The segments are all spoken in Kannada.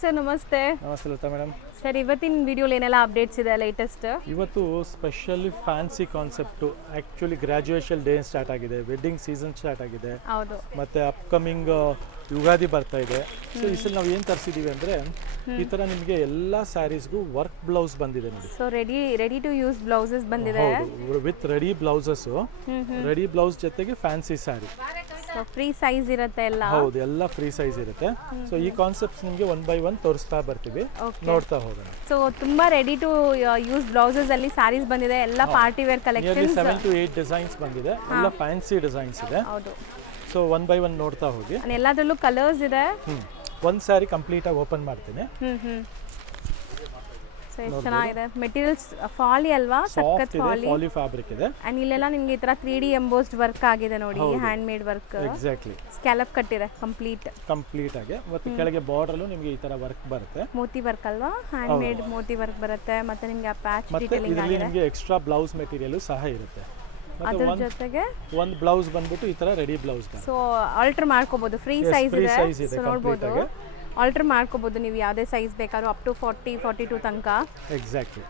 ಸರ್ ನಮಸ್ತೆ. ನಮಸ್ತೆ ಲತಾ ಮೇಡಮ್. ಸರ್ ಇವತ್ತಿನ ವಿಡಿಯೋಲಿ ಏನೆಲ್ಲ ಅಪ್ಡೇಟ್ಸ್ ಇದೆ ಲೇಟೆಸ್ಟ್? ಇವತ್ತು specially fancy concept. Actually graduation day start ಆಗಿದೆ, ವೆಡ್ಡಿಂಗ್ ಸೀಸನ್ ಸ್ಟಾರ್ಟ್ ಆಗಿದೆ. ಹೌದು. ಮತ್ತು ಅಪ್ಕಮಿಂಗ್ ಯುಗಾದಿ ಬರ್ತಾ ಇದೆ. ಸೊ ಈ ಸಲ ನಾವು ಏನು ತರಿಸಿದ್ದೀವಿ ಅಂದರೆ ಈ ಥರ ನಿಮಗೆ ಎಲ್ಲ ಸ್ಯಾರೀಸ್ಗೂ ವರ್ಕ್ ಬ್ಲೌಸ್ ಬಂದಿದೆ ನೋಡಿ. So ready to use blouses ಬಂದಿದೆ. ಹೌದು, with ready blouses, ready blouse ಜೊತೆಗೆ fancy sari. So free size ಇರುತ್ತೆ ಎಲ್ಲ. ಹೌದು, ಎಲ್ಲ ಫ್ರೀ ಸೈಜ್ ಇರುತ್ತೆ. ಸೊ ಈ ಕಾನ್ಸೆಪ್ಟ್ಸ್ ನಿಮಗೆ ಒನ್ ಬೈ ಒನ್ ತೋರಿಸ್ತಾ ಬರ್ತೀವಿ, ನೋಡ್ತಾ ಹೋಗೋಣ. ಸೊ ತುಂಬಾ ರೆಡಿ ಟು ಯೂಸ್ ಬ್ಲೌಸಸ್ ಅಲ್ಲಿ ಸ್ಯಾರೀಸ್ ಬಂದಿದೆ, ಎಲ್ಲ party wear collections. 7 to 8 designs ಬಂದಿದೆ, ಎಲ್ಲ ಫ್ಯಾನ್ಸಿ ಡಿಸೈನ್ಸ್ ಇದೆ. ಹೌದು. ಸೊ ಒನ್ ಬೈ ಒನ್ ನೋಡ್ತಾ ಹೋಗಿ. ಎಲ್ಲದರಲ್ಲೂ ಕಲರ್ಸ್ ಇದೆ. ಒಂದು ಸ್ಯಾರಿ ಕಂಪ್ಲೀಟ್ ಆಗಿ ಓಪನ್ ಮಾಡ್ತೀನಿ. ಸೊ ಎಷ್ಟು ಚೆನ್ನಾಗಿದೆ. ಮೆಟೀರಿಯಲ್ಸ್ ಫಾಲಿ ಅಲ್ವಾ? ಸಖತ್ ಫಾಲಿ ಫ್ಯಾಬ್ರಿಕ್ ಇದೆ. ಅಂಡ್ ಇಲ್ಲೆಲ್ಲ ನಿಮಗೆ ಈ ತರ 3D ಎಂಬೋಸ್ಡ್ ವರ್ಕ್ ಆಗಿದೆ ನೋಡಿ, hand made work. Exactly scallop ಕಟ್ಟಿದೆ ಕಂಪ್ಲೀಟ್ ಆಗಿ. ಮತ್ತೆ ಕೆಳಗೆ ಬಾರ್ಡರ್ ಅಲ್ಲೂ ನಿಮಗೆ ಈ ತರ ವರ್ಕ್ ಬರುತ್ತೆ. ಮೋತಿ ವರ್ಕ್ ಅಲ್ವಾ? ಹ್ಯಾಂಡ್ ಮೇಡ್ ಮೋತಿ ವರ್ಕ್ ಬರುತ್ತೆ. ಮತ್ತೆ ನಿಮಗೆ ಆ ಪ್ಯಾಚ್ ಡಿಟೇಲಿಂಗ್ ಆಗಿದೆ. ಮತ್ತೆ ನಿಮಗೆ ಎಕ್ಸ್ಟ್ರಾ ಬ್ಲೌಸ್ ಮೆಟೀರಿಯಲ್ ಸಹ ಇರುತ್ತೆ. ಅದರ ಜೊತೆಗೆ ಒಂದು ಬ್ಲೌಸ್ ಬಂದ್ಬಿಟ್ಟು ಈ ತರ ರೆಡಿ ಬ್ಲೌಸ್. ಸೊ ಆಲ್ಟರ್ ಮಾಡ್ಕೋಬಹುದು, ಫ್ರೀ ಸೈಜ್ ಇದೆ. ಸೊ ನೋಡಬಹುದು, ಆಲ್ಟರ್ ಮಾಡ್ಕೋಬಹುದು ನೀವು ಯಾವುದೇ ಸೈಜ್ ಬೇಕಾದ್ರೂ, ಅಪ್ ಟು 40, 42 ತನಕ. ಎಕ್ಸಾಕ್ಟ್ಲಿ.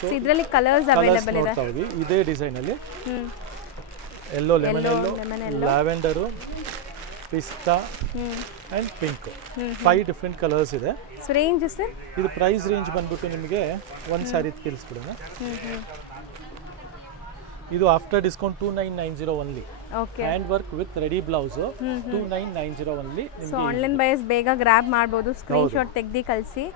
ಸೊ ಇದರಲ್ಲಿ ಕಲರ್ಸ್ ಅವೈಲೇಬಲ್ ಇದೆ. ಇದೇ ಡಿಸೈನ್ ಅಲ್ಲಿ ಯೆಲ್ಲೋ, ಲೆಮನ್ ಯೆಲ್ಲೋ, ಲ್ಯಾವೆಂಡರ್, ಪಿಸ್ತಾ ಅಂಡ್ ಪಿಂಕ್, 5 ಡಿಫರೆಂಟ್ ಕಲರ್ಸ್ ಇದೆ. ಸೊ ರೇಂಜ್ ಸರ್, ಇದು ಪ್ರೈಸ್ ರೇಂಜ್ ಬಂದ್ಬಿಟ್ಟು ನಿಮಗೆ ಒಂದು ಸ್ಯಾರಿ ತಿಳಿಸ್ಬಿಡೋಣ. ಇದು after discount 2990 only. Okay. Hand work with ready blouse 2990 only. So online byes ಬೇಗ ಗ್ರಾಬ್ ಮಾಡಬಹುದು, ಸ್ಕ್ರೀನ್ ಶಾಟ್ ತೆಗ್ದಿ ಕಳಿಸಿ.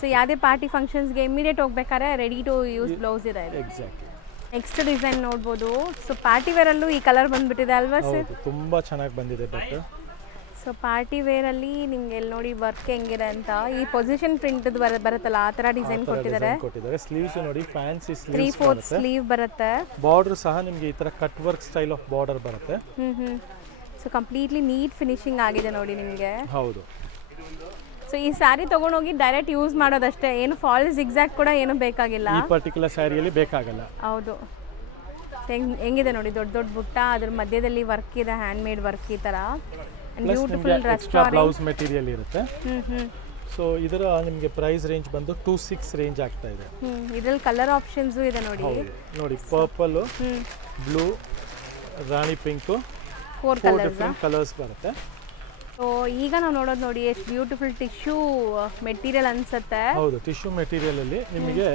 ಸೊ ಯಾವುದೇ ಪಾರ್ಟಿ ಫಂಕ್ಷನ್ಸ್ ಗೆ ಇಮಿಡಿಯೇಟ್ ಹೋಗ್ಬೇಕಾದ್ರೆ ರೆಡಿ ಟು ಯೂಸ್ ಬ್ಲೌಸ್ ಇದೆ. ಎಕ್ಸಾಕ್ಟ್ಲಿ. ನೆಕ್ಸ್ಟ್ ಡಿಸೈನ್ ನೋಡಬಹುದು. ಸೊ ಪಾರ್ಟಿ ವೇರ್ ಅಲ್ಲೂ ಈ ಕಲರ್ ಬಂದ್ಬಿಟ್ಟಿದೆ ಅಲ್ವಾ ಸರ್? ತುಂಬಾ ಚೆನ್ನಾಗಿ ಬಂದಿದೆ. ಬಟ್ ಸೊ ಪಾರ್ಟಿ ವೇರ್ ಅಲ್ಲಿ ನಿಮ್ಗೆ ಎಲ್ಲಿ ನೋಡಿ ವರ್ಕ್ ಹೆಂಗಿದೆ ಅಂತ, ಈ ಪೊಸಿಷನ್ ಪ್ರಿಂಟ್ ಬರುತ್ತಲ್ಲ ಆ ತರ ಡಿಸೈನ್ ಕೊಟ್ಟಿದ್ದಾರೆ. ಸ್ಲೀವ್ಸ್ ನೋಡಿ, ಫ್ಯಾನ್ಸಿ ಸ್ಲೀವ್ಸ್, 3/4 ಸ್ಲೀವ್ ಬರುತ್ತೆ. ಬಾರ್ಡರ್ ಸಹ ನಿಮಗೆ ಈ ತರ cut work style of border ಬರುತ್ತೆ. ಸೊ ಕಂಪ್ಲೀಟ್ಲಿ ನೀಟ್ ಫಿನಿಶಿಂಗ್ ಆಗಿದೆ ನೋಡಿ ನಿಮಗೆ. ಹೌದು. ಸೊ ಈ ಸ್ಯಾರಿ ತಗೊಂಡೋಗಿ ಡೈರೆಕ್ಟ್ ಯೂಸ್ ಮಾಡೋದಷ್ಟೇ, ಏನು ಫಾಲ್ ಜಿಗ್ಜಾಗ್ ಕೂಡ ಏನು ಬೇಕಾಗಿಲ್ಲ. ಈ ಪರ್ಟಿಕ್ಯುಲರ್ ಸ್ಯಾರಿಯಲ್ಲಿ ಬೇಕಾಗಲ್ಲ. ಹೌದು. ಹೆಂಗಿದೆ ನೋಡಿ, ದೊಡ್ಡ ದೊಡ್ಡ ಬುಟ್ಟ, ಅದ್ರ ಮಧ್ಯದಲ್ಲಿ ವರ್ಕ್ ಇದೆ, ಹ್ಯಾಂಡ್ ಮೇಡ್ ವರ್ಕ್ ಈ ತರ. ಬ್ಯೂಟಿಫುಲ್ ಎಕ್ಸ್ಟ್ರಾ ಬ್ಲೌಸ್ ಮೆಟೀರಿಯಲ್ ಇರುತ್ತೆ. ಸೊ ಇದರ ನಿಮಗೆ ಪ್ರೈಸ್ ರೇಂಜ್ ಬಂದು 26 ರೇಂಜ್ ಆಗ್ತಾ ಇದೆ. ಇದರಲ್ಲಿ ಕಲರ್ ಆಪ್ಷನ್ಸ್ ಇದೆ ನೋಡಿ. ನೋಡಿ, ಪರ್ಪಲ್, ಬ್ಲೂ, ರಾಣಿ ಪಿಂಕ್, 4 ಡಿಫರೆಂಟ್ ಕಲರ್ಸ್ ಬರುತ್ತೆ. ಸೊ ಈಗ ನಾವು ನೋಡೋದು ನೋಡಿ, ಎಷ್ಟು ಬ್ಯೂಟಿಫುಲ್ ಟಿಶ್ಯೂ ಮೆಟೀರಿಯಲ್ ಅನ್ಸುತ್ತೆ. ಹೌದು, ಟಿಶ್ಯೂ ಮೆಟೀರಿಯಲ್ ಅಲ್ಲಿ ನಿಮಗೆ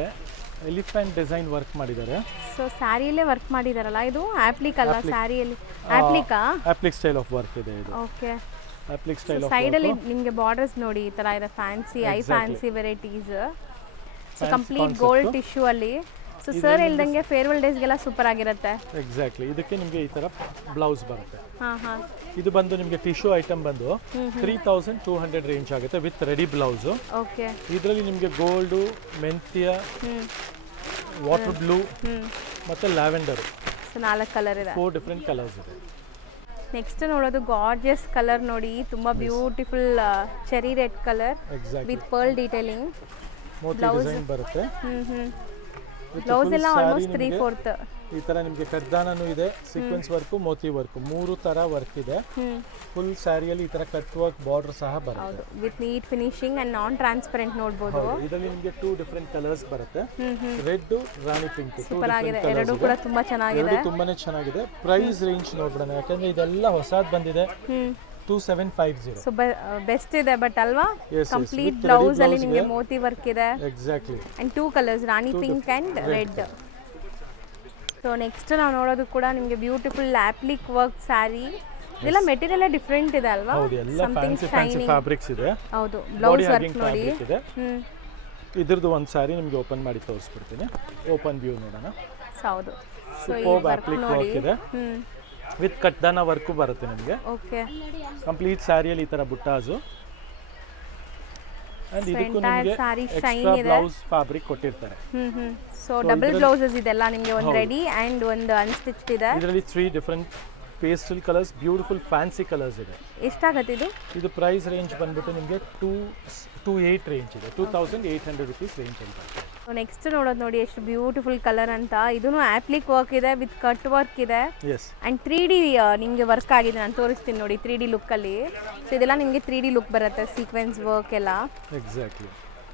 ಎಲಿಫೆಂಟ್ ಡಿಸೈನ್ ವರ್ಕ್ ಮಾಡಿದ್ದಾರೆ. ಸೊ ಸ್ಯಾರಿಯಲ್ಲೇ ವರ್ಕ್ ಮಾಡಿದಾರಲ್ಲ, ಇದು ಆಪ್ಲಿಕ್ ಅಲ್ಲ, ಸ್ಯಾರಿಯಲ್ಲಿ ಆಪ್ಲಿಕ್ ಸ್ಟೈಲ್ ಆಫ್ ವರ್ಕ್ ಇದೆ ಇದು. Okay. Appliqué style of side ಅಲ್ಲಿ ನಿಮಗೆ ಬಾರ್ಡರ್ಸ್ ನೋಡಿ ಈ ತರ ಇದೆ, fancy fancy varieties. So complete gold tissue ಅಲ್ಲಿ. ಸೊ ಸರ್ ಹೇಳ್ದಂಗೆ ಫೇರ್ವೆಲ್ ಡೇಸ್ಗೆಲ್ಲ ಸೂಪರ್ ಆಗಿರುತ್ತೆ. ಎಕ್ಸಾಕ್ಟ್ಲಿ. ಇದಕ್ಕೆ ನಿಮಗೆ ಈ ತರ ಬ್ಲೌಸ್ ಬರುತ್ತೆ. ಇದು ಬಂದು ನಿಮಗೆ ಟಿಶ್ಯೂ ಐಟಮ್ ಬಂದು 3200 ರೇಂಜ್ ಆಗುತ್ತೆ ವಿತ್ ರೆಡಿ ಬ್ಲೌಸ್. ಓಕೆ. ಇದರಲ್ಲಿ ನಿಮಗೆ ಗೋಲ್ಡು, ಮೆಂತ್ಯ, ವಾಟರ್ ಬ್ಲೂ ಮತ್ತೆ ಲ್ಯಾವೆಂಡರ್, 4 ಕಲರ್ ಇದೆ, 4 ಡಿಫರೆಂಟ್ ಕಲರ್ಸ್ ಇದೆ. ನೆಕ್ಸ್ಟ್ ನೋಡೋದು ಗಾರ್ಜಿಯಸ್ ಕಲರ್ ನೋಡಿ, ತುಂಬಾ beautiful cherry red colour with pearl detailing. Moti design ಬರುತ್ತೆ. ಬ್ಲೌಸ್ ಎಲ್ಲ ಆಲ್ಮೋಸ್ಟ್ 3/4 ಈ ತರ ನಿಮಗೆ ಕಡ್ದಾನೂ ಇದೆ, ಸೀಕ್ವೆನ್ಸ್ ವರ್ಕ್, ಮೋತಿ ವರ್ಕ್, 3 ತರ ವರ್ಕ್ ಇದೆ. ಫುಲ್ ಸ್ಯಾರಿಯಲ್ಲಿ ಈ ತರ ಕಟ್ ವರ್ಕ್ ಬಾರ್ಡರ್ ಸಹ ಬರುತ್ತೆ with neat finishing and non transparent ನೋಡಬಹುದು. ಇದರಲ್ಲಿ ನಿಮಗೆ 2 ಡಿಫರೆಂಟ್ ಕಲರ್ಸ್ ಬರುತ್ತೆ, ರೆಡ್, ರಾಣಿ ಪಿಂಕ್. ಸೂಪರ್ ಆಗಿದೆ, ಎರಡು ಕೂಡ ತುಂಬಾ ಚೆನ್ನಾಗಿದೆ, ತುಂಬಾನೇ ಚೆನ್ನಾಗಿದೆ. ಪ್ರೈಸ್ ರೇಂಜ್ ನೋಡ್ಬಿಡೋಣ, ಯಾಕಂದ್ರೆ ಇದೆಲ್ಲ ಹೊಸದು ಬಂದಿದೆ. 2750. ಸೊ ಬೆಸ್ಟ್ ಇದೆ ಬಟ್ ಅಲ್ವಾ? ಕಂಪ್ಲೀಟ್ ಬ್ಲೌಸ್ ಅಲ್ಲಿ ನಿಮಗೆ ಮೋತಿ ವರ್ಕ್ ಇದೆ. Exactly. And 2 colours, Rani pink and red. So next ನಾವು ನೋಡೋದು ಕೂಡ ನಿಮಗೆ ಬ್ಯೂಟಿಫುಲ್ ಆಪ್ಲಿಕ್ ವರ್ಕ್ ಸ್ಯಾರಿ. ಇದೆಲ್ಲ ಮೆಟೀರಿಯಲ್ ಡಿಫರೆಂಟ್ ಇದೆ ಅಲ್ವಾ? ಸಮಥಿಂಗ್ ಶೈನಿಂಗ್ ಫ್ಯಾಬ್ರಿಕ್ಸ್ ಇದೆ. ಹೌದು, ಬ್ಲೌಸ್ ವರ್ಕ್ ನೋಡಿ. ಇದ್ರದ್ದು ಒಂದು ಸ್ಯಾರಿ ನಿಮಗೆ ಓಪನ್ ಮಾಡಿ ತೋರಿಸ್ಬಿಡ್ತೀನಿ. ಓಪನ್ ವ್ಯೂ ನೋಡೋಣ. ಹೌದು. ಸೊ ಈ ವರ್ಕ್ ನೋಡಿ ವಿತ್ ಕಟ್ದಾನ ವರ್ಕು ಬರುತ್ತೆ ನಿಮಗೆ. ಓಕೆ. ಕಂಪ್ಲೀಟ್ ಸ್ಯಾರಿಯಲ್ಲಿ ಈ ತರ ಬುಟ್ಟಾಸು ಅಂಡ್ ಇದಕ್ಕೂ ನಿಮಗೆ ಎಕ್ಸ್ಟ್ರಾ ಬ್ಲೌಸ್ ಫ್ಯಾಬ್ರಿಕ್ ಕೊಟ್ಟಿರ್ತಾರೆ. ಸೊ ಡಬಲ್ ಬ್ಲೌಸಸ್ ಇದೆಲ್ಲ ನಿಮಗೆ, ಒಂದು ರೆಡಿ ಅಂಡ್ ಒಂದು ಅನ್ಸ್ಟಿಚ್ಡ್ ಇದೆ. ಇದರಲ್ಲಿ 3 different pastel colours, beautiful fancy colours ಇದೆ. ಎಷ್ಟಾಗುತ್ತೆ ಇದು? ಇದು ಪ್ರೈಸ್ ರೇಂಜ್ ಬಂದ್ಬಿಟ್ಟು ನಿಮಗೆ 28 ರೇಂಜ್ ಇದೆ, 2800 ರೂಪೀಸ್ ರೇಂಜ್ ಅಂತ. ನೆಕ್ಸ್ಟ್ ನೋಡೋದು ನೋಡಿ ಎಷ್ಟು ಬ್ಯೂಟಿಫುಲ್ ಕಲರ್ ಅಂತ. ಇದೂ ಆ್ಯಪ್ಲಿಕ್ ವರ್ಕ್ ಇದೆ ವಿತ್ ಕಟ್ ವರ್ಕ್ ಇದೆ ಎಸ್ ಆ್ಯಂಡ್ 3D ನಿಮಗೆ ವರ್ಕ್ ಆಗಿದೆ. ನಾನು ತೋರಿಸ್ತೀನಿ ನೋಡಿ 3D ಲುಕ್ಕಲ್ಲಿ. ಸೊ ಇದೆಲ್ಲ ನಿಮಗೆ 3D ಲುಕ್ ಬರುತ್ತೆ, ಸೀಕ್ವೆನ್ಸ್ ವರ್ಕ್ ಎಲ್ಲ ಎಕ್ಸಾಕ್ಟ್ಲಿ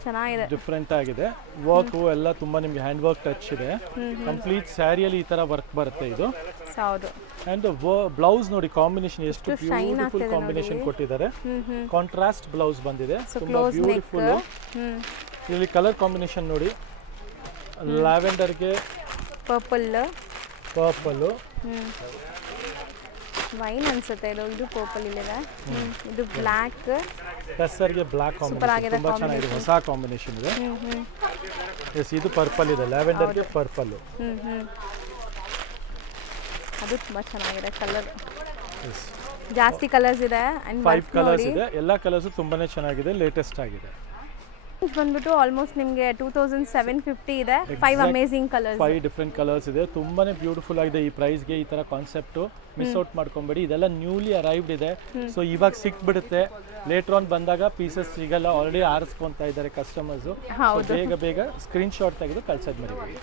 ಚೆನ್ನಾಗಿದೆ. ಡಿಫ್ರೆಂಟ್ ಆಗಿದೆ. ವರ್ಕು ಎಲ್ಲ ತುಂಬ ನಿಮಗೆ ಹ್ಯಾಂಡ್ ವರ್ಕ್ ಟಚ್ ಇದೆ. ಕಂಪ್ಲೀಟ್ ಸ್ಯಾರಿಯಲ್ಲಿ ಈ ಥರ ವರ್ಕ್ ಬರುತ್ತೆ ಇದು. ಹೌದು. ಆ್ಯಂಡ್ ಬ್ಲೌಸ್ ನೋಡಿ ಕಾಂಬಿನೇಷನ್ ಎಷ್ಟು ಬ್ಯೂಟಿಫುಲ್ ಕಾಂಬಿನೇಷನ್ ಕೊಟ್ಟಿದ್ದಾರೆ. ಕಾಂಟ್ರಾಸ್ಟ್ ಬ್ಲೌಸ್ ಬಂದಿದೆ, ತುಂಬ ಬ್ಯೂಟಿಫುಲ್. ಇಲ್ಲಿ ಕಲರ್ ಕಾಂಬಿನೇಷನ್ ನೋಡಿ, ಲ್ಯಾವೆಂಡರ್ಗೆ ಪರ್ಪಲ್, ವೈನ್ ಅನ್ಸುತ್ತೆ ಇದು ಪರ್ಪಲ್ ಇಲ್ಲಿದೆ. ಇದು ಬ್ಲ್ಯಾಕ್, ಟೆಸ್ಸರ್ಗೆ ಬ್ಲ್ಯಾಕ್ ಕಾಂಬಿನೇಷನ್ ತುಂಬ ಚೆನ್ನಾಗಿದೆ, ಹೊಸ ಕಾಂಬಿನೇಷನ್ ಇದೆ. ಎಸ್, ಇದು ಪರ್ಪಲ್ ಇದೆ, ಲ್ಯಾವೆಂಡರ್ಗೆ ಪರ್ಪಲ್. ಅದು ತುಂಬ ಚೆನ್ನಾಗಿದೆ ಕಲರ್. ಜಾಸ್ತಿ ಕಲರ್ಸ್ ಇದೆ ಅಂಡ್ 5 ಕಲರ್ಸ್ ಇದೆ. ಎಲ್ಲ ಕಲರ್ಸ್ ತುಂಬಾನೇ ಚೆನ್ನಾಗಿದೆ, ಲೇಟೆಸ್ಟ್ ಆಗಿದೆ. ಬಂದ್ಬಿಟ್ಟು ಆಲ್ಮೋಸ್ಟ್ ನಿಮಗೆ 2750 ಇದೆ. 5 ಅಮೇಜಿಂಗ್ ಕಲರ್ಸ್, 5 ಡಿಫ್ರೆಂಟ್ ಕಲರ್ಸ್ ಇದೆ. ತುಂಬಾನೇ ಬ್ಯೂಟಿಫುಲ್ ಆಗಿದೆ. ಈ ಪ್ರೈಸ್ಗೆ ಈ ತರ ಕಾನ್ಸೆಪ್ಟ್ ಮಿಸ್ ಔಟ್ ಮಾಡ್ಕೊಂಬೇಡಿ. ಇದೆಲ್ಲ ನ್ಯೂಲಿ ಅರೈವ್ಡ್ ಇದೆ, ಸೊ ಇವಾಗ ಸಿಕ್ಬಿಡುತ್ತೆ. ಲೇಟರ್ ಆನ್ ಬಂದಾಗ ಪೀಸಸ್ ಸಿಗಲ್ಲ. ಆಲ್ರೆಡಿ ಆರಿಸ್ಕೊಂತಾ ಇದ್ದಾರೆ ಕಸ್ಟಮರ್ಸ್. ಬೇಗ ಸ್ಕ್ರೀನ್ ಶಾಟ್ ತೆಗೆದು ಕಳ್ಸೋದು ಮರಿಬೇಡಿ.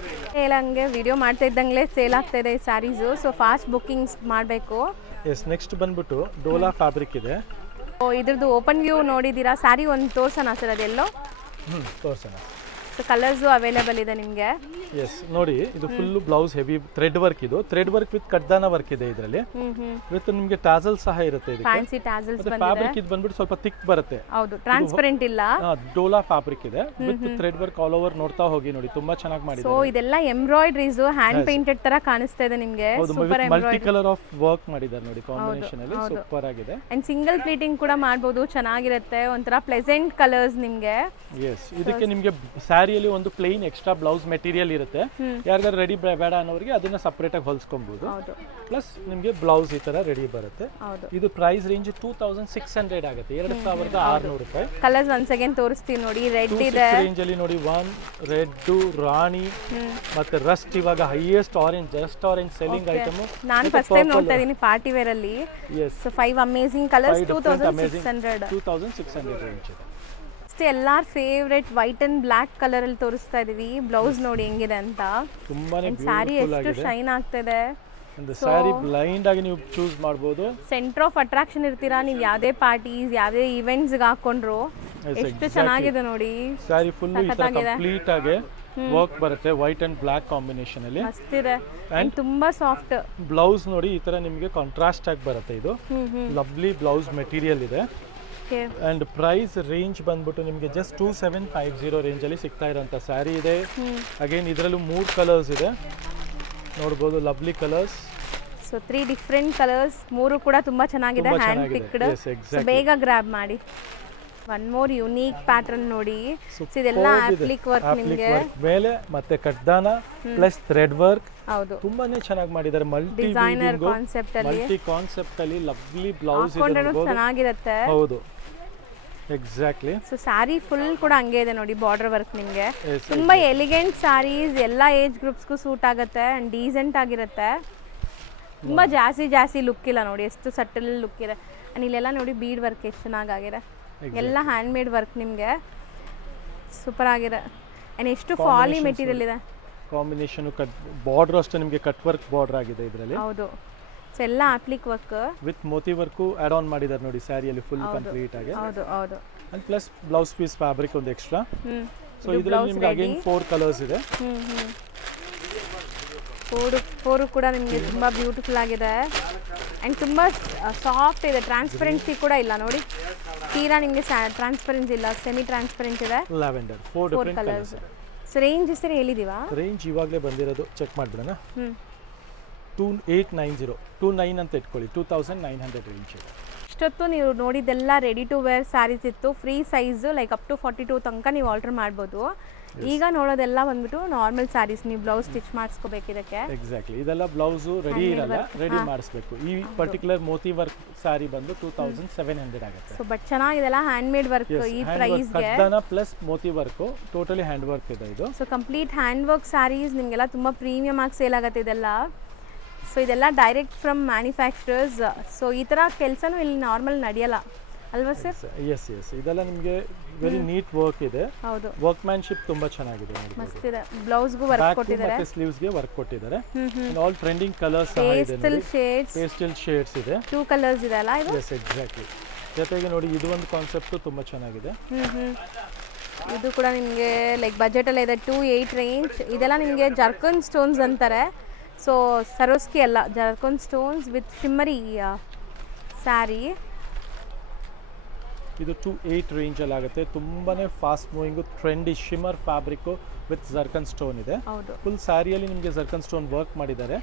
ಹಂಗೆ ವಿಡಿಯೋ ಮಾಡ್ತಾ ಇದ್ದಂಗೆ ಸೇಲ್ ಆಗ್ತಾ ಇದೆ ಈ ಸ್ಯಾರೀಸು, ಸೊ ಫಾಸ್ಟ್ ಬುಕ್ಕಿಂಗ್ಸ್ ಮಾಡಬೇಕು. ಎಸ್, ನೆಕ್ಸ್ಟ್ ಬಂದ್ಬಿಟ್ಟು ಡೋಲಾ ಫ್ಯಾಬ್ರಿಕ್ ಇದೆ. ಇದ್ರದ್ದು ಓಪನ್ ವ್ಯೂ ನೋಡಿದ್ದೀರಾ? ಸ್ಯಾರಿ ಒಂದು ತೋರ್ಸೋಣ ಸರ್, ಅದೆಲ್ಲೋ ತೋರ್ಸೋಣ. ಸೊ ಕಲರ್ಸು ಅವೈಲೇಬಲ್ ಇದೆ ನಿಮಗೆ. ಎಸ್, ನೋಡಿ ಇದು full blouse heavy thread work. ಇದು ಥ್ರೆಡ್ ವರ್ಕ್ ವಿತ್ ಕಡ್ದಾನ ವರ್ಕ್ ಇದೆ ಇದರಲ್ಲಿ. ವಿತ್ ನಿಮಗೆ ಟಾಸಲ್ ಸಹ ಇರುತ್ತೆ. ಫ್ಯಾನ್ಸಿ ಟಾಸಲ್ಸ್ ಬಂದಿದೆ. ಫ್ಯಾಬ್ರಿಕ್ ಇದು ಬಂದ್ಬಿಟ್ಟು ಸ್ವಲ್ಪ ಥಿಕ್ ಬರುತ್ತೆ. ಹೌದು, ಟ್ರಾನ್ಸ್ಪರೆಂಟ್ ಇಲ್ಲ. ಡೋಲಾ ಫ್ಯಾಬ್ರಿಕ್ ಇದೆ with thread work all over. ನೋಡ್ತಾ ಹೋಗಿ ನೋಡಿ, ತುಂಬಾ ಚೆನ್ನಾಗಿ ಮಾಡಿದ್ದಾರೆ. ಸೊ ಇದೆಲ್ಲ ಎಂಬ್ರಾಯ್ಡರೀಸ್, ಹ್ಯಾಂಡ್ ಪೇಂಟೆಡ್ ತರ ಕಾಣಿಸ್ತಾ ಇದೆ ನಿಮಗೆ. Super multi colour of work ಮಾಡಿದ್ದಾರೆ ನೋಡಿ, ಕಾಂಬಿನೇಷನ್ ಅಲ್ಲಿ ಸೂಪರ್ ಆಗಿದೆ. ಅಂಡ್ ಸಿಂಗಲ್ ಪ್ಲೀಟಿಂಗ್ ಕೂಡ ಮಾಡಬಹುದು, ಚೆನ್ನಾಗಿರುತ್ತೆ. ಒಂಥರ ಪ್ಲೆಸೆಂಟ್ ಕಲರ್ಸ್ ನಿಮಗೆ. ಎಸ್, ಇದಕ್ಕೆ ನಿಮಗೆ ಸ್ಯಾರಿಯಲ್ಲಿ ಒಂದು ಪ್ಲೇನ್ ಎಕ್ಸ್ಟ್ರಾ ಬ್ಲೌಸ್ ಮೆಟೀರಿಯಲ್ ಇರುತ್ತೆ. ಯಾರಿಗಾರು ರೆಡಿ ಬೇಡ ಅನ್ನೋರಿಗೆ ಅದನ್ನ ಸಪರೇಟ್ ಆಗಿ ಹೊಲಿಸ್ಕೊಬಹುದು. ಪ್ಲಸ್ ನಿಮಗೆ ಬ್ಲೌಸ್ ಈ ತರ ರೆಡಿ ಬರುತ್ತೆ. ಇದು ಪ್ರೈಸ್ ರೇಂಜ್ 2600 ಆಗುತ್ತೆ, 2600 ರೂಪಾಯಿ. ಕಲರ್ಸ್ ಒನ್ಸ್ ಅಗೇನ್ ತೋರಿಸ್ತೀನಿ ನೋಡಿ. ರೆಡ್ ಇದೆ ರೇಂಜ್ ಅಲ್ಲಿ ನೋಡಿ, 1 ರೆಡ್, ರಾಣಿ ಮತ್ತೆ ರಸ್ಟ್. ಇವಾಗ highest orange, just orange selling item. ನಾನು ಫಸ್ಟ್ ಟೈಮ್ ನೋಡ್ತಾ ಇದೀನಿ ಪಾರ್ಟಿ ವೇರ್ ಅಲ್ಲಿ. ಸೊ 5 ಅಮೇಜಿಂಗ್ ಕಲರ್ಸ್, 2600 ರೇಂಜ್ ಇದೆ. ಎಲ್ಲಾರ್ favourite white and black colour ಅಲ್ಲಿ ತೋರಿಸ್ತಾ ಇದೀವಿ. ಬ್ಲೌಸ್ ನೋಡಿ ಹೆಂಗಿದೆ ಅಂತ. ತುಂಬಾನೇ ಸ್ಯಾರಿ ಎಷ್ಟು ಶೈನ್ ಆಗ್ತಿದೆ. ಸ್ಯಾರಿ ಬ್ಲೈಂಡ್ ಆಗಿ ನೀವು ಚೂಸ್ ಮಾಡಬಹುದು. ಸೆಂಟರ್ ಆಫ್ ಅಟ್ರಾಕ್ಷನ್ ಇರ್ತೀರಾ ನೀವು, ಯಾವ್ದೇ ಪಾರ್ಟೀಸ್ ಯಾವ್ದೇ ಇವೆಂಟ್ಸ್ ಗೆ ಹಾಕೊಂಡ್ರು. ಎಷ್ಟು ಚೆನ್ನಾಗಿದೆ ನೋಡಿ. ಸ್ಯಾರಿ ಫುಲ್ ಈ ತರ ಕಂಪ್ಲೀಟ್ ಆಗಿ ವರ್ಕ್ ಬರುತ್ತೆ, ವೈಟ್ ಅಂಡ್ ಬ್ಲಾಕ್ ಕಾಂಬಿನೇಷನ್ ಅಲ್ಲಿ. ಮಸ್ತ್ ಇದೆ ಅಂಡ್ ತುಂಬಾ ಸಾಫ್ಟ್. ಬ್ಲೌಸ್ ನೋಡಿ ಈ ತರ ನಿಮಗೆ ಕಾಂಟ್ರಾಸ್ಟ್ ಆಗಿ ಬರುತ್ತೆ. ಇದು ಲವ್ಲಿ ಬ್ಲೌಸ್ ಮೆಟೀರಿಯಲ್ ಇದೆ. ಅಂಡ್ ಪ್ರೈಸ್ ರೇಂಜ್ ಬಂದ್ಬಿಟ್ಟು ನಿಮಗೆ ಜಸ್ಟ್ 2750 ರೇಂಜ್ ಅಲ್ಲಿ ಸಿಗ್ತಾ ಇರೋಂಥ ಸ್ಯಾರಿ ಇದೆ. ಅಗೇನ್ ಇದರಲ್ಲೂ 3 ಕಲರ್ಸ್ ಇದೆ, ನೋಡ್ಬೋದು. Lovely colours. So 3 different colours, 3 ಕೂಡ ತುಂಬಾ ಚೆನ್ನಾಗಿದೆ, ಹ್ಯಾಂಡ್ ಪಿಕ್ಡ್. ಬೇಗ ಗ್ರಾಬ್ ಮಾಡಿ. ಒನ್ ಮೋರ್ ಯೂನಿಕ್ ಪ್ಯಾಟರ್ನ್ ನೋಡಿ. ಇದೆಲ್ಲ ಆಪ್ಲಿಕ್ ವರ್ಕ್ ನಿಮಗೆ ಮೇಲೆ ಮತ್ತೆ ಕಡ್ದಾನ ಪ್ಲಸ್ ಥ್ರೆಡ್ ವರ್ಕ್. ಹೌದು, ತುಂಬಾನೇ ಚೆನ್ನಾಗಿ ಮಾಡಿದ್ದಾರೆ. ಮಲ್ಟಿ ಡಿಸೈನರ್ ಕಾನ್ಸೆಪ್ಟ್ ಅಲ್ಲಿ, ಮಲ್ಟಿ ಕಾನ್ಸೆಪ್ಟ್ ಅಲ್ಲಿ ಲವ್ಲಿ ಬ್ಲೌಸ್ ಇದೆ. ಚೆನ್ನಾಗಿರುತ್ತೆ. ಹೌದು, ಎಕ್ಸಾಕ್ಟ್ಲಿ. ಸೊ ಸ್ಯಾರಿ ಫುಲ್ ಕೂಡ ಹಂಗೆ ಇದೆ ನೋಡಿ, ಬಾರ್ಡರ್ ವರ್ಕ್ ನಿಮಗೆ. ತುಂಬಾ ಎಲಿಗೆಂಟ್ ಸ್ಯಾರೀಸ್, ಎಲ್ಲ ಏಜ್ ಗ್ರೂಪ್ಸ್ಗೂ ಸೂಟ್ ಆಗುತ್ತೆ ಅಂಡ್ ಡೀಸೆಂಟ್ ಆಗಿರುತ್ತೆ. ತುಂಬಾ ಜಾಸ್ತಿ ಲುಕ್ ಇಲ್ಲ ನೋಡಿ, ಎಷ್ಟು ಸಟಲ್ ಲುಕ್ ಇದೆ. ಅಂಡ್ ಇಲ್ಲೆಲ್ಲ ನೋಡಿ ಬೀಡ್ ವರ್ಕ್ ಎಷ್ಟು ಚೆನ್ನಾಗಿದೆ. ಎಲ್ಲ ಹ್ಯಾಂಡ್ ಮೇಡ್ ವರ್ಕ್ ನಿಮಗೆ, ಸೂಪರ್ ಆಗಿದೆ. ಅಂಡ್ ಎಷ್ಟು ಫಾಲಿ ಮೆಟೀರಿಯಲ್ ಇದೆ. ಕಾಂಬಿನೇಷನ್ ಬಾರ್ಡರ್ ಅಷ್ಟೇ ನಿಮಗೆ ಕಟ್ ವರ್ಕ್ ಬಾರ್ಡರ್ ಆಗಿದೆ ಇದರಲ್ಲಿ. ಹೌದು, ಸೊ ಎಲ್ಲ ಅಪ್ಲಿಕ್ ವರ್ಕ್ ವಿತ್ ಮೋತಿ ವರ್ಕ್ ಆಡ್ ಆನ್ ಮಾಡಿದ್ದಾರೆ ನೋಡಿ ಸ್ಯಾರಿಯಲ್ಲಿ ಫುಲ್ ಕಂಪ್ಲೀಟ್ ಆಗಿ. ಹೌದು. And plus blouse piece fabric ಒಂದು ಎಕ್ಸ್ಟ್ರಾ. ಸೊ ಇದರಲ್ಲಿ ನಿಮಗೆ ಅಗೇನ್ 4 ಕಲರ್ಸ್ ಇದೆ. 4 ಕೂಡ ನಿಮಗೆ ತುಂಬಾ ಬ್ಯೂಟಿಫುಲ್ ಆಗಿದೆ ಅಂಡ್ ತುಂಬಾ ಸಾಫ್ಟ್ ಇದೆ. ಟ್ರಾನ್ಸ್ಪರೆನ್ಸಿ ಕೂಡ ಇಲ್ಲ ನೋಡಿ, ತೀರಾ ನಿಮಗೆ ಟ್ರಾನ್ಸ್ಪರೆನ್ಸಿ ಇಲ್ಲ, ಸೆಮಿ ಟ್ರಾನ್ಸ್ಪರೆಂಟ್ ಇದೆ. Lavender 4 different colours. So range ಹೆಸರು ಹೇಳಿದೀವಾ? ರೇಂಜ್ ಇವಾಗಲೇ ಬಂದಿರೋದು, ಚೆಕ್ ಮಾಡಿಬಿಡೋಣ. 2890, 29 ಅಂತ ಇಟ್ಕೊಳ್ಳಿ, 2900 ರೇಂಜ್ ಇದೆ. ಇಷ್ಟೊತ್ತು ನೀವು ನೋಡಿದ್ದೆಲ್ಲ ರೆಡಿ ಟು ವೇರ್ ಸ್ಯಾರೀಸ್ ಇತ್ತು, free size like up to 42 ತನಕ ನೀವು ಆರ್ಡರ್ ಮಾಡ್ಬೋದು. ಈಗ ನೋಡೋದೆಲ್ಲ ಬಂದ್ಬಿಟ್ಟು ನಾರ್ಮಲ್ ಸ್ಯಾರೀಸ್, ನೀವು ಬ್ಲೌಸ್ ಸ್ಟಿಚ್ ಮಾಡಿಸ್ಕೋಬೇಕು ಇದಕ್ಕೆ. ಎಕ್ಸಾಕ್ಟ್ಲಿ, ಇದೆಲ್ಲ ಬ್ಲೌಸ್ ರೆಡಿ ಇರಲ್ಲ, ರೆಡಿ ಮಾಡಿಸ್ಬೇಕು. ಈ ಪರ್ಟಿಕ್ಯುಲರ್ ಮೋತಿ ವರ್ಕ್ ಸ್ಯಾರಿ ಬಂದು 2700 ಆಗುತ್ತೆ. ಸೊ ಬಟ್ ಚೆನ್ನಾಗಿದೆಲ್ಲ ಹ್ಯಾಂಡ್ ಮೇಡ್ ವರ್ಕ್ ಈ ಪ್ರೈಸ್ ಗೆ. ಕಡ್ದಾನ ಪ್ಲಸ್ ಮೋತಿ ವರ್ಕ್, ಟೋಟಲಿ ಹ್ಯಾಂಡ್ ವರ್ಕ್ ಇದೆ ಇದು. So complete hand work saris ನಿಮಗೆಲ್ಲ ತುಂಬಾ ಪ್ರೀಮಿಯಂ ಆಗಿ ಸೇಲ್ ಆಗುತ್ತೆ ಇದೆಲ್ಲ. ಸೊ ಇದೆಲ್ಲ ಡೈರೆಕ್ಟ್ ಫ್ರಮ್ ಮ್ಯಾನುಫ್ಯಾಕ್ಚರರ್ಸ್. ಸೊ ಈ ಥರ ಕೆಲಸನೂ ಇಲ್ಲಿ ನಾರ್ಮಲ್ ನಡೆಯಲ್ಲ. ಅಲ್ವಾ ಸರ್? ಎಸ್ ಇದೆಲ್ಲ ನಿಮಗೆ ವೆರಿ ನೀಟ್ ವರ್ಕ್ ಇದೆ, ಹೌದು, ವರ್ಕ್ಮ್ಯಾನ್ಶಿಪ್ ತುಂಬಾ ಚೆನ್ನಾಗಿದೆ ನೋಡಿ. ಮಸ್ತ್ ಇದೆ. ಬ್ಲೌಸ್ಗೂ ವರ್ಕ್ ಕೊಟ್ಟಿದ್ದಾರೆ, ಮತ್ತೆ ಸ್ಲೀವ್ಸ್ಗೆ ವರ್ಕ್ ಕೊಟ್ಟಿದ್ದಾರೆ. ಆಲ್ ಟ್ರೆಂಡಿಂಗ್ ಕಲರ್ಸ್ ಸಹ ಇದೆ ಪೇಸ್ಟಲ್ ನೋಡಿ, ಶೇಡ್ಸ್, ಪೇಸ್ಟಲ್ ಶೇಡ್ಸ್ ಇದೆ. 2 ಕಲರ್ಸ್ ಇದೆ ಅಲ್ಲ ಇದು? Yes exactly. ಜೊತೆಗೆ ನೋಡಿ ಇದು ಒಂದು ಕಾನ್ಸೆಪ್ಟ್ ತುಂಬಾ ಚೆನ್ನಾಗಿದೆ. ಇದು ಕೂಡ ನಿಮಗೆ ಲೈಕ್ ಬಜೆಟಲ್ಲೇ ಇದೆ, 2.8 ರೇಂಜ್. ಇದೆಲ್ಲ ನಿಮಗೆ ಜರ್ಕನ್ ಸ್ಟೋನ್ಸ್ ಅಂತಾರೆ. ಸೊ ಸರೋಸ್ಕಿ ಅಲ್ಲ, ಜರ್ಕನ್ ಸ್ಟೋನ್ಸ್ ವಿತ್ ಶಿಮ್ಮರಿ ಸ್ಯಾರಿ. ಇದು 2.8 ರೇಂಜಲ್ಲಿ ಆಗುತ್ತೆ. ತುಂಬಾನೇ fast moving trendy shimmer fabric with ಜರ್ಕನ್ stone ಇದೆ. ಹೌದು, ಫುಲ್ ಸ್ಯಾರಿಯಲ್ಲಿ ನಿಮಗೆ ಜರ್ಕನ್ ಸ್ಟೋನ್ ವರ್ಕ್ ಮಾಡಿದ್ದಾರೆ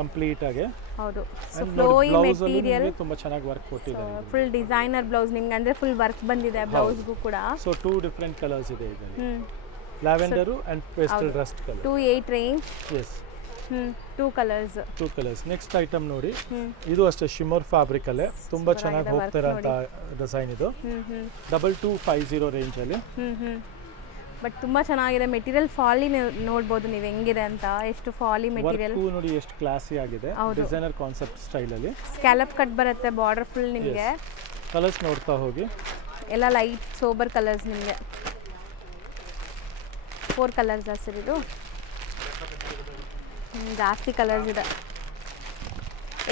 ಕಂಪ್ಲೀಟ್ ಆಗಿ. ಹೌದು, ಸೊ ಫ್ಲೋಯಿ ಮೆಟೀರಿಯಲ್ ತುಂಬಾ ಚೆನ್ನಾಗಿ ವರ್ಕ್ ಕೊಟ್ಟಿದ್ದಾರೆ. ಫುಲ್ ಡಿಸೈನರ್ ಬ್ಲೌಸ್ ನಿಮ್ಗೆ ಅಂದ್ರೆ ಫುಲ್ ವರ್ಕ್ ಬಂದಿದೆ ಬ್ಲೌಸ್ಗೂ ಕೂಡ. ಸೊ 2 ಡಿಫರೆಂಟ್ ಕಲರ್ಸ್ ಇದೆ ಇದರಲ್ಲಿ, lavender and pastel rust colour. 2.8 range. Yes, 2 colours. Next item ನೋಡಿ, ಇದು ಅಷ್ಟೇ ಶಿಮ್ಮರ್ ಫ್ಯಾಬ್ರಿಕ್ ಅಲ್ಲೇ ತುಂಬಾ ಚೆನ್ನಾಗಿ ಹೋಗ್ತಿರೋಂಥ ಡಿಸೈನ್ ಇದು. 2250 ರೇಂಜ್ ಅಲ್ಲಿ. ಬಟ್ ತುಂಬಾ ಚೆನ್ನಾಗಿದೆ ಮೆಟೀರಿಯಲ್. ಫಾಲಿ ನೋಡ್ಬೋದು ನೀವು ಹೆಂಗಿದೆ ಅಂತ, ಎಷ್ಟು ಫಾಲಿ ಮೆಟೀರಿಯಲ್ ನೋಡಿ, ಎಷ್ಟು ಕ್ಲಾಸಿ ಆಗಿದೆ. ಡಿಸೈನರ್ ಕಾನ್ಸೆಪ್ಟ್ ಸ್ಟೈಲ್ ಅಲ್ಲಿ ಸ್ಕ್ಯಾಲಪ್ ಕಟ್ ಬರುತ್ತೆ, ಬಾರ್ಡರ್ ಫುಲ್ ನಿಮಗೆ. ಕಲರ್ಸ್ ನೋಡ್ತಾ ಹೋಗಿ, ಎಲ್ಲ ಲೈಟ್ ಸೋಬರ್ ಕಲರ್ಸ್ ನಿಮಗೆ. 4 ಕಲರ್ಸ್ ಸರ್ ಇದು? ಜಾಸ್ತಿ ಕಲರ್ಸ್ ಇದೆ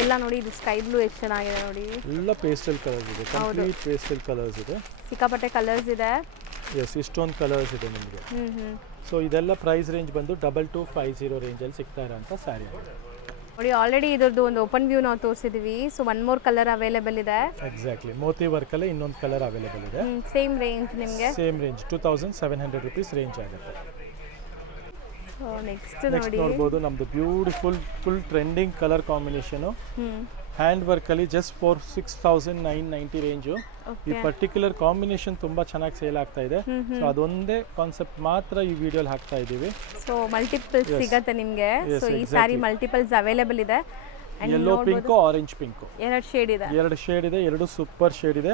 ಎಲ್ಲ ನೋಡಿ. ಇದು ಸ್ಕೈ ಬ್ಲೂ ಎಷ್ಟು ಚೆನ್ನಾಗಿದೆ ನೋಡಿ, ಎಲ್ಲ ಪೇಸ್ಟಲ್ ಕಲರ್ಸ್ ಇದೆ, ಕಂಪ್ಲೀಟ್ ಪೇಸ್ಟಲ್ ಕಲರ್ಸ್ ಇದೆ, ಸಿಕ್ಕಾಪಟ್ಟೆ ಕಲರ್ಸ್ ಇದೆ. ಎಸ್, ಇಷ್ಟೊಂದು ಕಲರ್ಸ್ ಇದೆ ನಿಮಗೆ. ಸೊ ಇದೆಲ್ಲ ಪ್ರೈಸ್ ರೇಂಜ್ ಬಂದು 2250 ರೇಂಜಲ್ಲಿ ಸಿಗ್ತಾ ಇರೋಂಥ ಸ್ಯಾರಿ ನೋಡಿ. ಆಲ್ರೆಡಿ ಇದ್ರದ್ದು ಒಂದು ಓಪನ್ ವ್ಯೂ ನಾವು ತೋರಿಸಿದ್ವಿ. ಸೊ 1 more ಕಲರ್ ಅವೈಲೇಬಲ್ ಇದೆ. ಎಕ್ಸಾಕ್ಟ್ಲಿ, ಮೋತಿ ವರ್ಕಲ್ಲೇ ಇನ್ನೊಂದು ಕಲರ್ ಅವೈಲೇಬಲ್ ಇದೆ. ಸೇಮ್ ರೇಂಜ್ ನಿಮಗೆ, ಸೇಮ್ ರೇಂಜ್ 2700 rupees ರೇಂಜ್ ಆಗುತ್ತೆ. ನೆಕ್ಸ್ಟ್ ನೋಡ್ಬೋದು ನಮ್ದು beautiful full trending colour combination hand work ಅಲ್ಲಿ ಜಸ್ಟ್ ಫಾರ್ 6990 ರೇಂಜು. ಈ ಪರ್ಟಿಕ್ಯುಲರ್ ಕಾಂಬಿನೇಷನ್ ತುಂಬಾ ಚೆನ್ನಾಗಿ ಸೇಲ್ ಆಗ್ತಾ ಇದೆ. ಸೊ ಅದೊಂದೇ ಕಾನ್ಸೆಪ್ಟ್ ಮಾತ್ರ ಈ ವಿಡಿಯೋಲಿ ಹಾಕ್ತಾ ಇದೀವಿ. ಸೊ ಮಲ್ಟಿಪಲ್ಸ್ ಸಿಗತ್ತೆ ನಿಮಗೆ. ಸೊ ಈ ಸ್ಯಾರಿ ಮಲ್ಟಿಪಲ್ಸ್ ಅವೈಲೇಬಲ್ ಇದೆ. Yellow pink, orange pink, 2 shade ಇದೆ. 2 ಶೇಡ್ ಇದೆ, 2 ಸೂಪರ್ ಶೇಡ್ ಇದೆ.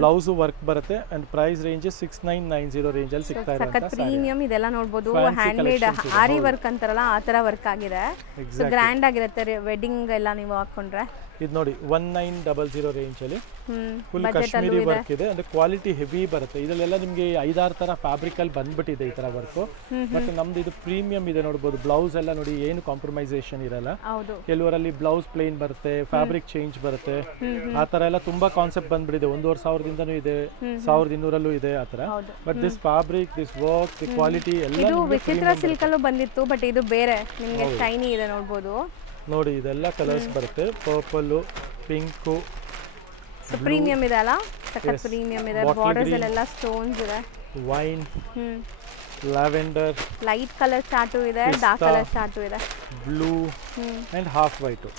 ಬ್ಲೌಸ್ ವರ್ಕ್ ಬರುತ್ತೆ ಅಂಡ್ ಪ್ರೈಸ್ ರೇಂಜ್ 6990 ರೇಂಜ್ ಅಲ್ಲಿ ಸಿಗ್ತಾ ಇದೆ. ಸಖತ್ ಪ್ರೀಮಿಯಂ ಇದೆಲ್ಲ ನೋಡಬಹುದು. ಹ್ಯಾಂಡ್ ಮೇಡ್ ಆರಿ ವರ್ಕ್ ಅಂತಾರಲ್ಲ ಆ ತರ ವರ್ಕ್ ಆಗಿದೆ. ಸೊ ಗ್ರ್ಯಾಂಡ್ ಆಗಿರುತ್ತೆ ವೆಡ್ಡಿಂಗ್ ಎಲ್ಲ ನೀವು ಹಾಕೊಂಡ್ರೆ. ಇದು ನೋಡಿ 1900 ರೇಂಜ್ ಅಲ್ಲಿ ಫುಲ್ ಕಾಶ್ಮೀರಿ ವರ್ಕ್ ಇದೆ ಅಂದ್ರೆ ಕ್ವಾಲಿಟಿ ಹೆವಿ ಬರುತ್ತೆ. ಇದರಲ್ಲೆಲ್ಲ ನಿಮಗೆ 5-6 ತರ ಫ್ಯಾಬ್ರಿಕ್ ಅಲ್ಲಿ ಬಂದ್ಬಿಟ್ಟಿದೆ ಈ ತರ ವರ್ಕ್. ಮತ್ತೆ ನಮ್ದು ಇದು ಪ್ರೀಮಿಯಂ ಇದೆ ನೋಡಬಹುದು. ಬ್ಲೌಸ್ ಎಲ್ಲ ನೋಡಿ ಏನು ಕಾಂಪ್ರಮೈಸೇಷನ್ ಇರಲ್ಲ. ಕೆಲವರಲ್ಲಿ ಬ್ಲೌಸ್ ಪ್ಲೇನ್ ಬರುತ್ತೆ, ಫ್ಯಾಬ್ರಿಕ್ ಚೇಂಜ್ ಬರುತ್ತೆ, ಆ ತರ ಎಲ್ಲ ತುಂಬಾ ಕಾನ್ಸೆಪ್ಟ್ ಬಂದ್ಬಿಟ್ಟಿದೆ. 1500 ಇದೆ, 1200 ಇದೆ ಆ ತರ. But this fabric, this work, the quality ಎಲ್ಲ ಇದು ವಿಚಿತ್ರ ಸಿಲ್ಕ್ ಅಲ್ಲೂ ಬಂದಿತ್ತು. ಬಟ್ ಇದು ಬೇರೆ ನಿಮಗೆ ಶೈನಿ ಇದೆ ನೋಡಬಹುದು. ನೋಡಿ ಇದೆಲ್ಲ ಕಲರ್ಸ್ ಬರುತ್ತೆ, ಪರ್ಪಲ್, ಪಿಂಕ್. ಸೊ ಪ್ರೀಮಿಯಂ ಇದೆ ಅಲ್ಲ, ಸಖತ್ ಪ್ರೀಮಿಯಂ ಇದೆ. ಬಾರ್ಡರ್ಸ್ ಎಲ್ಲ ಸ್ಟೋನ್ಸ್ ಇದೆ. Wine, lavender, light colour chart ಇದೆ, ಡಾರ್ಕ್ ಕಲರ್ ಚಾರ್ಟು ಇದೆ, blue and half white.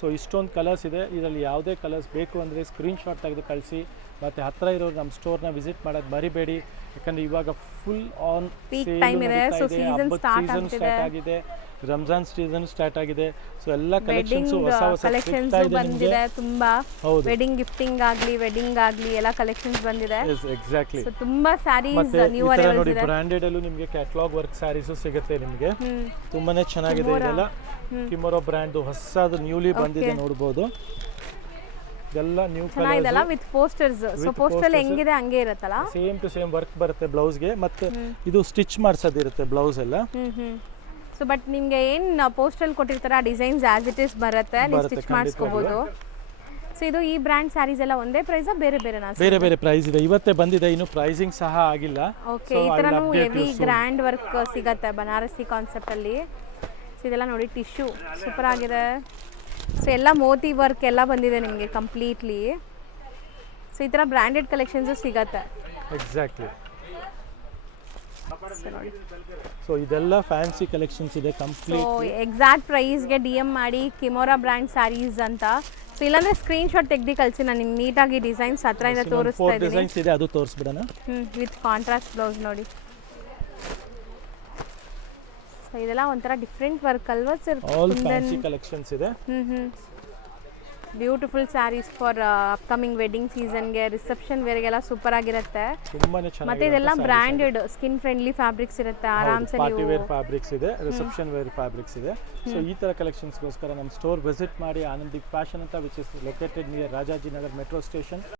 So ಇಷ್ಟೊಂದು ಕಲರ್ಸ್ ಇದೆ. ಇದರಲ್ಲಿ ಯಾವುದೇ ಕಲರ್ಸ್ ಬೇಕು ಅಂದರೆ ಸ್ಕ್ರೀನ್ ಶಾಟ್ ತೆಗೆದು ಕಳಿಸಿ. ಮತ್ತು ಹತ್ತಿರ ಇರೋರು ನಮ್ಮ ಸ್ಟೋರ್ನ ವಿಸಿಟ್ ಮಾಡೋದು ಮರಿಬೇಡಿ. ಯಾಕಂದರೆ ಇವಾಗ ಫುಲ್ ಆನ್ ಸೀಸನ್ ಸ್ಟಾರ್ಟ್ ಆಗಿದೆ, ರಂಜಾನ್ ಸೀಸನ್ ಸ್ಟಾರ್ಟ್ ಆಗಿದೆ. ಸೊ ಎಲ್ಲ ಕಲೆಕ್ಷನ್ಸ್ ಹೊಸ ಬಂದಿದೆ ತುಂಬಾ. ವೆಡ್ಡಿಂಗ್ ಗಿಫ್ಟಿಂಗ್ ಆಗಲಿ, ವೆಡ್ಡಿಂಗ್ ಆಗಲಿ ಎಲ್ಲ ಕಲೆಕ್ಷನ್ಸ್ ಬಂದಿದೆ. ಎಕ್ಸಾಕ್ಟ್ಲಿ. ಸೊ ತುಂಬಾ ಸ್ಯಾರೀಸ್ ನ್ಯೂ ಅರೈವಲ್ಸ್ ಇದೆ. ಬ್ರಾಂಡೆಡ್ ಅಲ್ಲೂ ನಿಮಗೆ ಕ್ಯಾಟಲಾಗ್ ವರ್ಕ್ ಸ್ಯಾರೀಸ್ ಸಿಗುತ್ತೆ ನಿಮಗೆ. ತುಂಬಾನೇ ಚೆನ್ನಾಗಿದೆ. ಇದೆಲ್ಲ ಕಿಮೊರಾ ಬ್ರ್ಯಾಂಡ್ ಹೊಸದು ನ್ಯೂಲಿ ಬಂದಿದೆ ನೋಡಬಹುದು. ಎಲ್ಲ ನ್ಯೂ ಚೆನ್ನಾಗಿದೆಲ್ಲ ವಿತ್ ಪೋಸ್ಟರ್ಸ್. ಸೊ ಪೋಸ್ಟರ್ ಹೆಂಗಿದೆ ಹಂಗೆ ಇರುತ್ತಲ್ಲ, ಸೇಮ್ ಟು ಸೇಮ್ ವರ್ಕ್ ಬರುತ್ತೆ ಬ್ಲೌಸ್ಗೆ. ಮತ್ತೆ ಇದು ಸ್ಟಿಚ್ ಮಾಡಿಸೋದಿರುತ್ತೆ ಬ್ಲೌಸ್ ಎಲ್ಲ. ಸೊ ಬಟ್ ನಿಮಗೆ ಏನು ಪೋಸ್ಟಲ್ಲಿ ಕೊಟ್ಟಿರ್ತಾರೆ ಆ ಡಿಸೈನ್ಸ್ ಆಸ್ ಇಟ್ ಇಸ್ ಬರುತ್ತೆ, ನೀವು ಸ್ಟಿಚ್ ಮಾಡಿಸ್ಕೋಬಹುದು. ಸೊ ಇದು ಈ ಬ್ರ್ಯಾಂಡ್ ಸ್ಯಾರೀಸ್ ಎಲ್ಲ ಒಂದೇ ಪ್ರೈಸ್ ಬೇರೆ ಬೇರೆನಾ? ಬೇರೆ ಬೇರೆ ಪ್ರೈಸ್ ಇದೆ. ಇವತ್ತೇ ಬಂದಿದೆ, ಇನ್ನು ಪ್ರೈಸಿಂಗ್ ಸಹ ಆಗಿಲ್ಲ. ಓಕೆ, ಈ ಥರನೂ ಹೆವಿ ಗ್ರ್ಯಾಂಡ್ ವರ್ಕ್ ಸಿಗತ್ತೆ ಬನಾರಸಿ ಕಾನ್ಸೆಪ್ಟ್ ಅಲ್ಲಿ. ಸೊ ಇದೆಲ್ಲ ನೋಡಿ ಟಿಶ್ಯೂ ಸೂಪರ್ ಆಗಿದೆ. ಸೊ ಎಲ್ಲ ಮೋತಿ ವರ್ಕ್ ಎಲ್ಲ ಬಂದಿದೆ ನಿಮಗೆ ಕಂಪ್ಲೀಟ್ಲಿ. ಸೊ ಈ ಥರ ಬ್ರ್ಯಾಂಡೆಡ್ ಕಲೆಕ್ಷನ್ಸು ಸಿಗತ್ತೆ. ಎಕ್ಸಾಕ್ಟ್ಲಿ. ಸೊ ಇದೆಲ್ಲ ಫ್ಯಾನ್ಸಿ ಕಲೆಕ್ಷನ್ಸ್ ಇದೆ ಕಂಪ್ಲೀಟ್. ಸೊ ಎಕ್ಸಾಕ್ಟ್ ಪ್ರೈಸ್ಗೆ DM ಮಾಡಿ ಕಿಮೊರಾ ಬ್ರ್ಯಾಂಡ್ ಸ್ಯಾರೀಸ್ ಅಂತ. ಸೊ ಇಲ್ಲಾಂದ್ರೆ ಸ್ಕ್ರೀನ್ ಶಾಟ್ ತೆಗ್ದು ಕಳಿಸಿ, ನಾನು ನಿಮ್ಗೆ ನೀಟಾಗಿ ಡಿಸೈನ್ಸ್ ಹತ್ರದಿಂದ ತೋರಿಸ್ತಾ ಇದ್ದೀನಿ. ಡಿಸೈನ್ಸ್ ಇದೆ, ಅದು ತೋರಿಸ್ಬಿಡೋಣ. ವಿತ್ ಕಾಂಟ್ರಾಸ್ಟ್ ಬ್ಲೌಸ್ ನೋಡಿ. ಸೊ ಇದೆಲ್ಲ ಒಂಥರ ಡಿಫ್ರೆಂಟ್ ವರ್ಕ್ ಅಲ್ವಾ ಸರ್? ಆಲ್ ಫ್ಯಾನ್ಸಿ ಕಲೆಕ್ಷನ್ಸ್ ಇದೆ. Beautiful saris for upcoming wedding ಸೀಸನ್ಗೆ, ರಿಸೆಪ್ಷನ್ ವೇರ್ಗೆಲ್ಲ ಸೂಪರ್ ಆಗಿರುತ್ತೆ. ಮತ್ತೆ ಇದೆಲ್ಲ ಬ್ರ್ಯಾಂಡೆಡ್ ಸ್ಕಿನ್ ಫ್ರೆಂಡ್ಲಿ ಫ್ಯಾಬ್ರಿಕ್ಸ್ ಇರುತ್ತೆ. ಆರಾಮ್ಸೆ ಪಾರ್ಟಿ ವೇರ್ ಫ್ಯಾಬ್ರಿಕ್ಸ್ ಇದೆ, ರಿಸೆಪ್ಷನ್ ವೇರ್ ಫ್ಯಾಬ್ರಿಕ್ಸ್ ಇದೆ. ಸೊ ಈ ತರ ಕಲೆಕ್ಷನ್ಸ್ಗೋಸ್ಕರ ನಮ್ಮ ಸ್ಟೋರ್ ವಿಸಿಟ್ ಮಾಡಿ. ಆನಂದಿಕ್ ಫ್ಯಾಷನ್ ಅಂತ, which is located near Rajajinagar metro station.